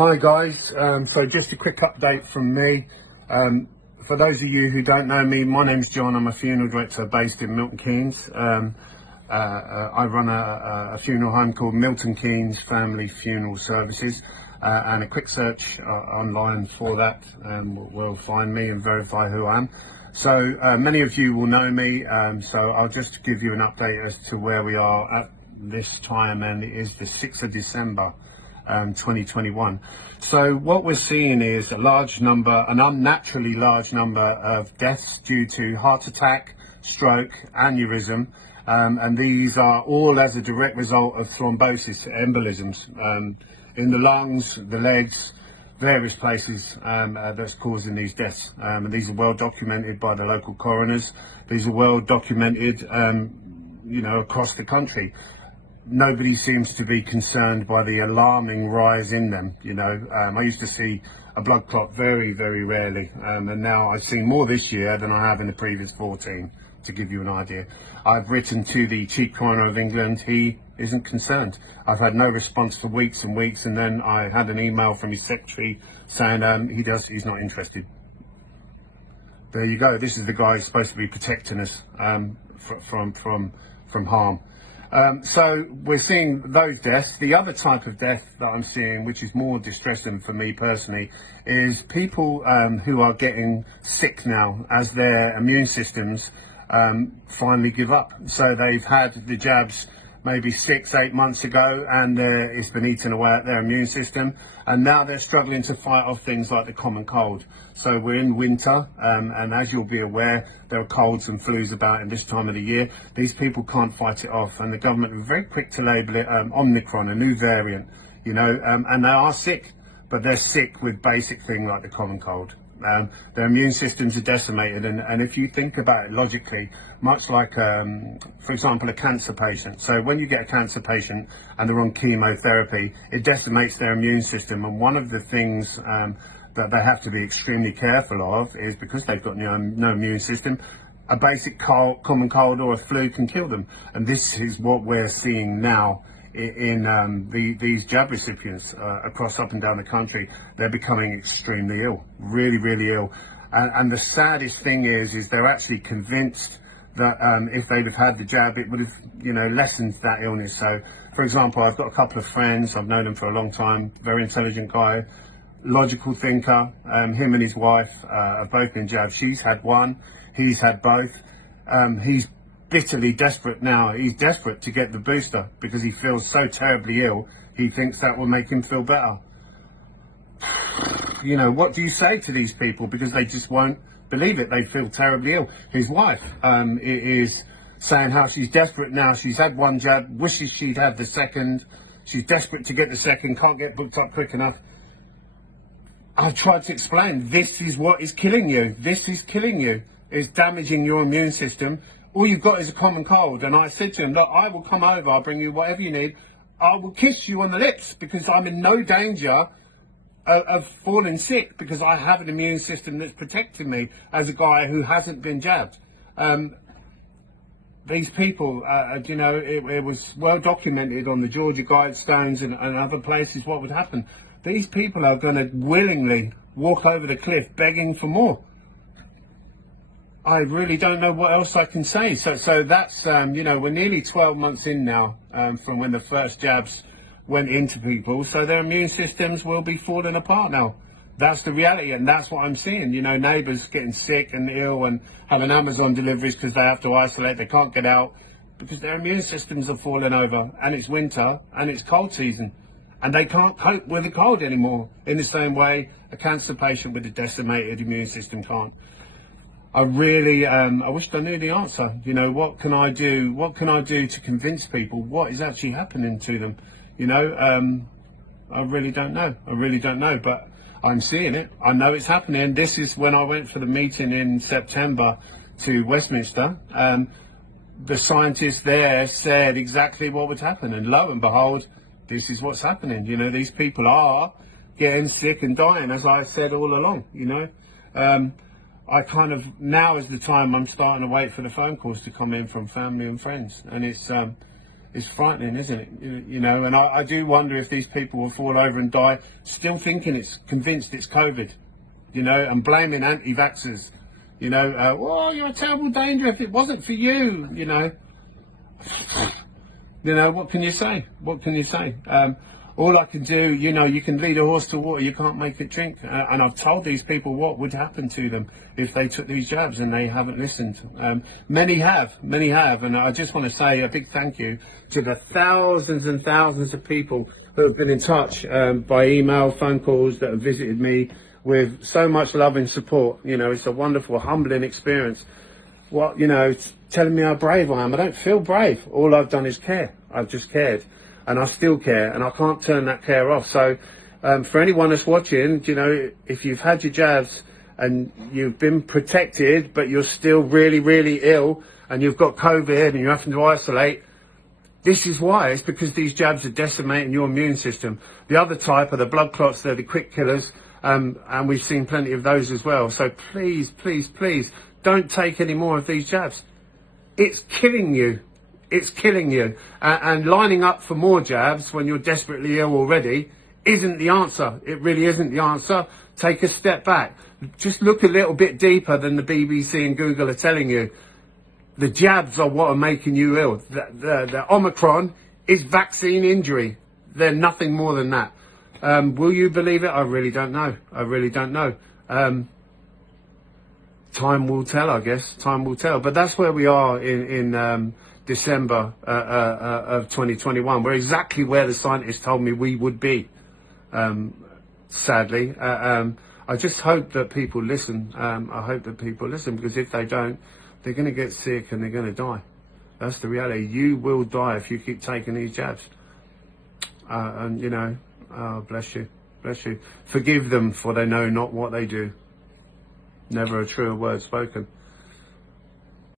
Hi guys, so just a quick update from me. For those of you who don't know me, my name's John. I'm a funeral director based in Milton Keynes. I run a funeral home called Milton Keynes Family Funeral Services, and a quick search online for that will find me and verify who I am. So many of you will know me, so I'll just give you an update as to where we are at this time, and it is the 6th of December 2021. So what we're seeing is a large number, an unnaturally large number of deaths due to heart attack, stroke, aneurysm, and these are all as a direct result of thrombosis, embolisms in the lungs, the legs, various places that's causing these deaths. And these are well documented by the local coroners. These are well documented, across the country. Nobody seems to be concerned by the alarming rise in them. I used to see a blood clot very, very rarely, and now I've seen more this year than I have in the previous 14, to give you an idea. I've written to the Chief Coroner of England. He isn't concerned. I've had no response for weeks and weeks, and then I had an email from his secretary saying he's not interested. There you go. This is the guy who's supposed to be protecting us from harm. So we're seeing those deaths. The other type of death that I'm seeing, which is more distressing for me personally, is people who are getting sick now as their immune systems finally give up. So they've had the jabs maybe 6-8 months ago, and it's been eating away at their immune system, and now they're struggling to fight off things like the common cold. So we're in winter, and as you'll be aware, there are colds and flus about in this time of the year. These people can't fight it off, and the government were very quick to label it Omicron, a new variant, and they are sick, but they're sick with basic things like the common cold. Their immune systems are decimated, and if you think about it logically, much like, for example, a cancer patient. So when you get a cancer patient and they're on chemotherapy, it decimates their immune system, and one of the things that they have to be extremely careful of is, because they've got no immune system, a basic common cold or a flu can kill them. And this is what we're seeing now in these jab recipients across up and down the country. They're becoming extremely ill, really, really ill. And the saddest thing is they're actually convinced that if they'd have had the jab, it would have, lessened that illness. So, for example, I've got a couple of friends, I've known them for a long time, very intelligent guy, logical thinker. Him and his wife have both been jabbed. She's had one, he's had both. He's bitterly desperate now. He's desperate to get the booster because he feels so terribly ill. He thinks that will make him feel better. What do you say to these people? Because they just won't believe it. They feel terribly ill. His wife is saying how she's desperate now. She's had one jab, wishes she'd had the second. She's desperate to get the second, can't get booked up quick enough. I've tried to explain, this is what is killing you. This is killing you. It's damaging your immune system. All you've got is a common cold. And I said to him, look, I will come over, I'll bring you whatever you need. I will kiss you on the lips because I'm in no danger of falling sick, because I have an immune system that's protecting me as a guy who hasn't been jabbed. These people, it was well documented on the Georgia Guidestones and other places what would happen. These people are going to willingly walk over the cliff begging for more. I really don't know what else I can say. So that's, we're nearly 12 months in now from when the first jabs went into people. So their immune systems will be falling apart now. That's the reality, and that's what I'm seeing. Neighbours getting sick and ill and having Amazon deliveries because they have to isolate. They can't get out because their immune systems are falling over, and it's winter and it's cold season. And they can't cope with the cold anymore in the same way a cancer patient with a decimated immune system can't. I really, I wished I knew the answer. What can I do? What can I do to convince people what is actually happening to them? I really don't know. I really don't know, but I'm seeing it. I know it's happening. This is when I went for the meeting in September to Westminster. The scientists there said exactly what would happen, and lo and behold, this is what's happening. These people are getting sick and dying, as I said all along. I kind of, now is the time I'm starting to wait for the phone calls to come in from family and friends, and it's is frightening, isn't it? You know, and I do wonder if these people will fall over and die still thinking convinced it's COVID, you know, and blaming anti-vaxxers, you know, oh, you're a terrible danger if it wasn't for you, you know. You know, what can you say? What can you say? All I can do, you know, you can lead a horse to water, you can't make it drink. And I've told these people what would happen to them if they took these jabs, and they haven't listened. Many have. And I just want to say a big thank you to the thousands and thousands of people who have been in touch by email, phone calls, that have visited me with so much love and support. You know, it's a wonderful, humbling experience. What, you know, telling me how brave I am. I don't feel brave. All I've done is care. I've just cared. And I still care, and I can't turn that care off. So for anyone that's watching, you know, if you've had your jabs and you've been protected, but you're still really, really ill, and you've got COVID and you're having to isolate, this is why. It's because these jabs are decimating your immune system. The other type are the blood clots. They're the quick killers, and we've seen plenty of those as well. So please, please, please, don't take any more of these jabs. It's killing you. It's killing you. And lining up for more jabs when you're desperately ill already isn't the answer. It really isn't the answer. Take a step back. Just look a little bit deeper than the BBC and Google are telling you. The jabs are what are making you ill. The Omicron is vaccine injury. They're nothing more than that. Will you believe it? I really don't know. I really don't know. Time will tell, I guess. Time will tell. But that's where we are in December of 2021. We're exactly where the scientists told me we would be, sadly. I just hope that people listen. I hope that people listen, because if they don't, they're going to get sick and they're going to die. That's the reality. You will die if you keep taking these jabs. And, you know, bless you. Bless you. Forgive them, for they know not what they do. Never a truer word spoken.